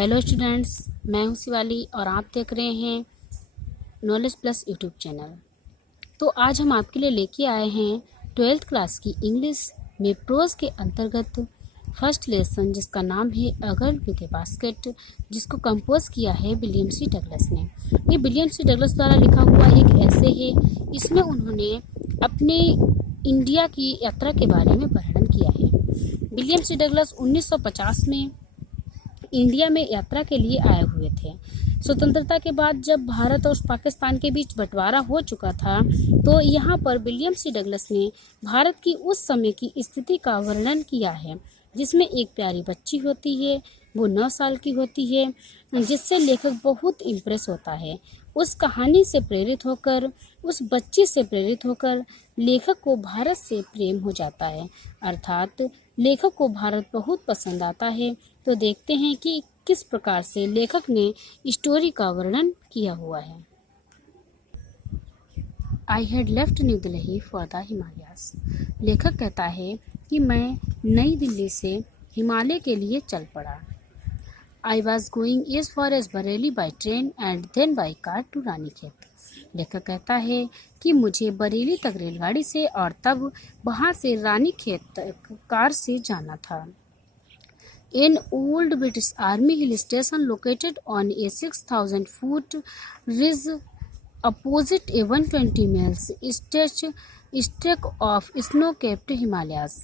Hello students, मैं हूं शिवाली और आप देख रहे हैं नॉलेज प्लस यूट्यूब चैनल। तो आज हम आपके लिए लेके आए हैं 12th क्लास की इंग्लिश में प्रोज के अंतर्गत फर्स्ट लेसन, जिसका नाम है a girl with A basket, जिसको कंपोज किया है विलियम सी डगलस ने। ये विलियम सी डगलस द्वारा लिखा हुआ एक ऐसे है। इसमें उन्होंने अपने इंडिया की यात्रा के बारे में वर्णन किया है। विलियम सी डगलस 1950 में इंडिया में यात्रा के लिए आए हुए थे। स्वतंत्रता के बाद जब भारत और पाकिस्तान के बीच बंटवारा हो चुका था, तो यहाँ पर विलियम सी डगलस ने भारत की उस समय की स्थिति का वर्णन किया है, जिसमें एक प्यारी बच्ची होती है, वो 9 साल की होती है, जिससे लेखक बहुत इम्प्रेस होता है। उस कहानी से प्रेरित होकर, उस बच्ची से प्रेरित होकर लेखक को भारत से प्रेम हो जाता है, अर्थात लेखक को भारत बहुत पसंद आता है। तो देखते हैं कि किस प्रकार से लेखक ने स्टोरी का वर्णन किया हुआ है। I had left new Delhi for the Himalayas. लेखक कहता है कि मैं नई दिल्ली से हिमालय के लिए चल पड़ा। I was going as far as Bareilly by train and then by car to Ranikhet. लेखक कहता है कि मुझे बरेली तक रेलगाड़ी से और तब वहाँ से रानीखेत तक कार से जाना था। An old British Army hill station located on a 6,000-foot ridge opposite a 120 miles stretch of snow-capped Himalayas।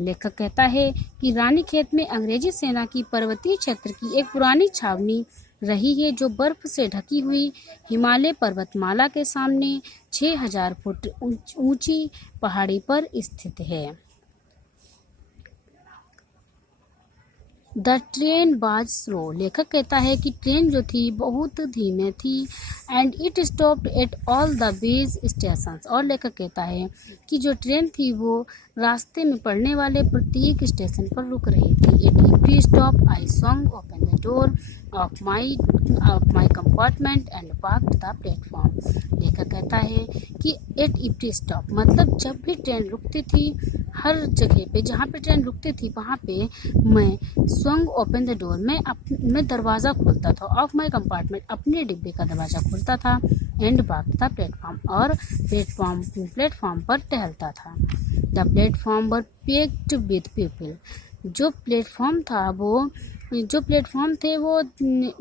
लेखक कहता है कि रानीखेत में अंग्रेजी सेना की पर्वतीय क्षेत्र की एक पुरानी छावनी रही है, जो बर्फ से ढकी हुई हिमालय पर्वतमाला के सामने 6,000 फुट ऊंची पहाड़ी पर स्थित है। The train was slow. लेखक कहता है कि ट्रेन जो थी बहुत धीमे थी। And it stopped at all the base stations. और लेखक कहता है कि जो ट्रेन थी वो रास्ते में पड़ने वाले प्रत्येक स्टेशन पर रुक रही थी। At every stop I song open the door of my compartment and walked the platform. लेखक कहता है कि एट एवरी स्टॉप मतलब जब भी ट्रेन रुकती थी, हर जगह पे जहाँ पे ट्रेन रुकती थी वहाँ पे मैं स्वंग ओपन द डोर मैं दरवाज़ा खोलता था। ऑफ माई कंपार्टमेंट अपने डिब्बे का दरवाज़ा खोलता था। एंड वॉक्ड द प्लेटफॉर्म और प्लेटफॉर्म पर टहलता था। The platform were packed with people. जो प्लेटफॉर्म थे वो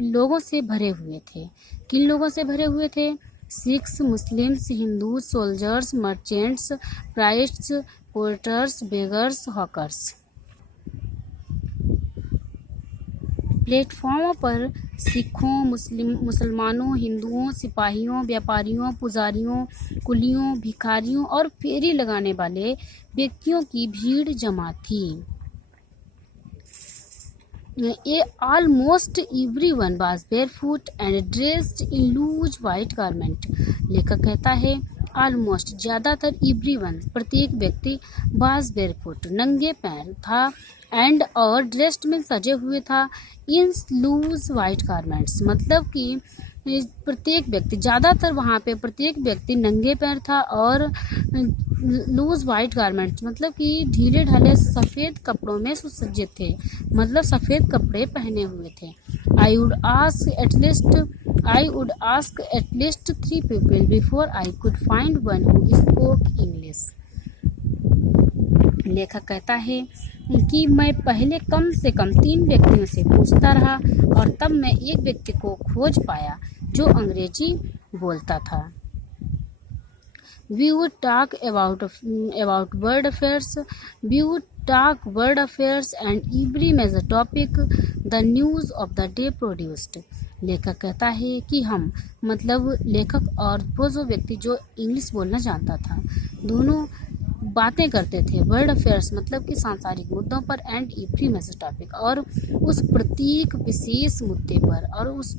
लोगों से भरे हुए थे। किन लोगों से भरे हुए थे? Sikhs, Muslims, Hindu, soldiers, merchants, priests, porters, beggars, hawkers. Platform पर सिखों, मुसलमानों, हिंदुओं, सिपाहियों, व्यापारियों, पुजारियों, कुलियों, भिखारियों और फेरी लगाने वाले व्यक्तियों की भीड़ जमा थी। Almost everyone was barefoot and dressed in loose white garment। लेखक कहता है ऑलमोस्ट ज़्यादातर, एवरीवन प्रत्येक व्यक्ति, was barefoot नंगे पैर था, एंड और ड्रेस्ड में सजे हुए था, इन लूज वाइट गारमेंट्स मतलब कि प्रत्येक व्यक्ति, ज़्यादातर वहाँ पे प्रत्येक व्यक्ति नंगे पैर था, और लूज वाइट गारमेंट्स मतलब कि ढीले ढाले सफ़ेद कपड़ों में सुसज्जित थे, मतलब सफ़ेद कपड़े पहने हुए थे। I would ask at least 3 people before I could find one who spoke English. लेखक कहता है कि मैं पहले कम से कम 3 व्यक्तियों से पूछता रहा, और तब मैं एक व्यक्ति को खोज पाया जो अंग्रेजी बोलता था। We would talk about world affairs. We would talk world affairs and every major topic the news of the day produced। लेखक कहता है कि हम मतलब लेखक और वो जो व्यक्ति जो इंग्लिश बोलना जानता था, दोनों बातें करते थे। वर्ल्ड अफेयर्स मतलब कि सांसारिक मुद्दों पर, एंड एवरी मेजर टॉपिक और उस प्रत्येक विशेष मुद्दे पर, और उस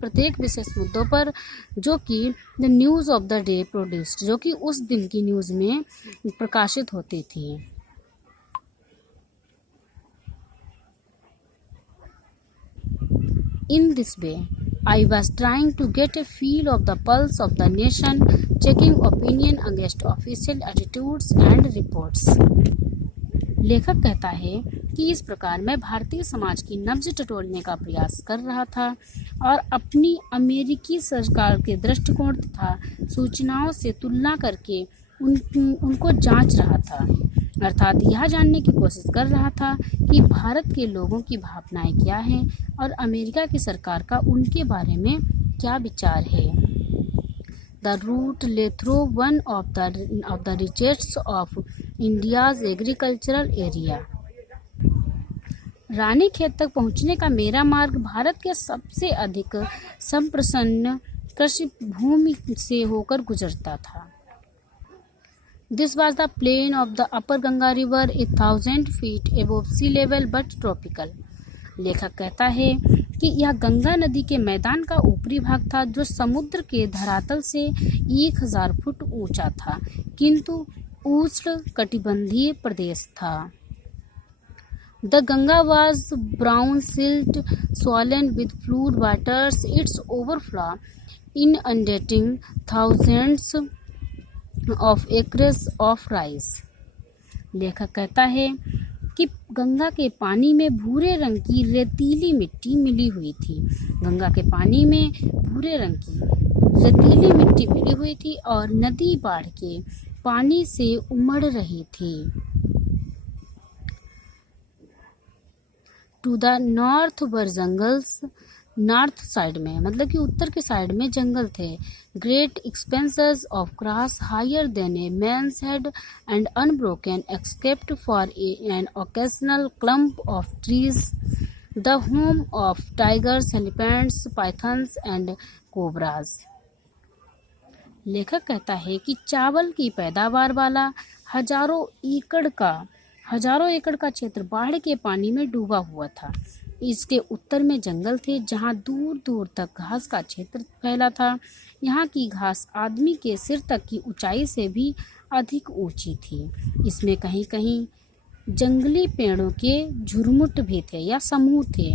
प्रत्येक विशेष मुद्दों पर जो कि the news of the day produced, जो कि उस दिन की न्यूज़ में प्रकाशित होती थी। In this way, I was trying to get a feel of the pulse of the nation, checking opinion against official attitudes and reports। लेखक कहता है कि इस प्रकार मैं भारतीय समाज की नब्ज टटोलने का प्रयास कर रहा था और अपनी अमेरिकी सरकार के दृष्टिकोण तथा सूचनाओं से तुलना करके उनको जांच रहा था, अर्थात यह जानने की कोशिश कर रहा था कि भारत के लोगों की भावनाएं क्या हैं और अमेरिका की सरकार का उनके बारे में क्या विचार है। The route lay through one of the richest of India's agricultural area. Ranikhet तक पहुंचने का मेरा मार्ग भारत के सबसे अधिक संप्रसन्न कृषि भूमि से होकर गुजरता था। This was the plain of the upper Ganga river, 1,000 feet above sea level but tropical. लेखक कहता है कि यह गंगा नदी के मैदान का ऊपरी भाग था जो समुद्र के धरातल से 1000 फुट ऊंचा था, किंतु उष्ण कटिबंधीय प्रदेश था। The Ganga was brown silt, swollen with flood waters, its overflow inundating thousands of acres of rice. लेखक कहता है कि गंगा के पानी में भूरे रंग की रेतीली मिट्टी मिली हुई थी। गंगा के पानी में भूरे रंग की रेतीली मिट्टी मिली हुई थी और नदी बाढ़ के पानी से उमड़ रही थी। To the north were jungles, north side में मतलब कि उत्तर के साइड में जंगल थे। Great expanses of grass higher than a man's head and unbroken except for an occasional clump of trees, the home of tigers, elephants, pythons and cobras. लेखक कहता है कि चावल की पैदावार वाला हजारों एकड़ का क्षेत्र बाढ़ के पानी में डूबा हुआ था। इसके उत्तर में जंगल थे जहां दूर दूर तक घास का क्षेत्र फैला था। यहाँ की घास आदमी के सिर तक की ऊंचाई से भी अधिक ऊंची थी। इसमें कहीं कहीं जंगली पेड़ों के झुरमुट भी थे या समूह थे।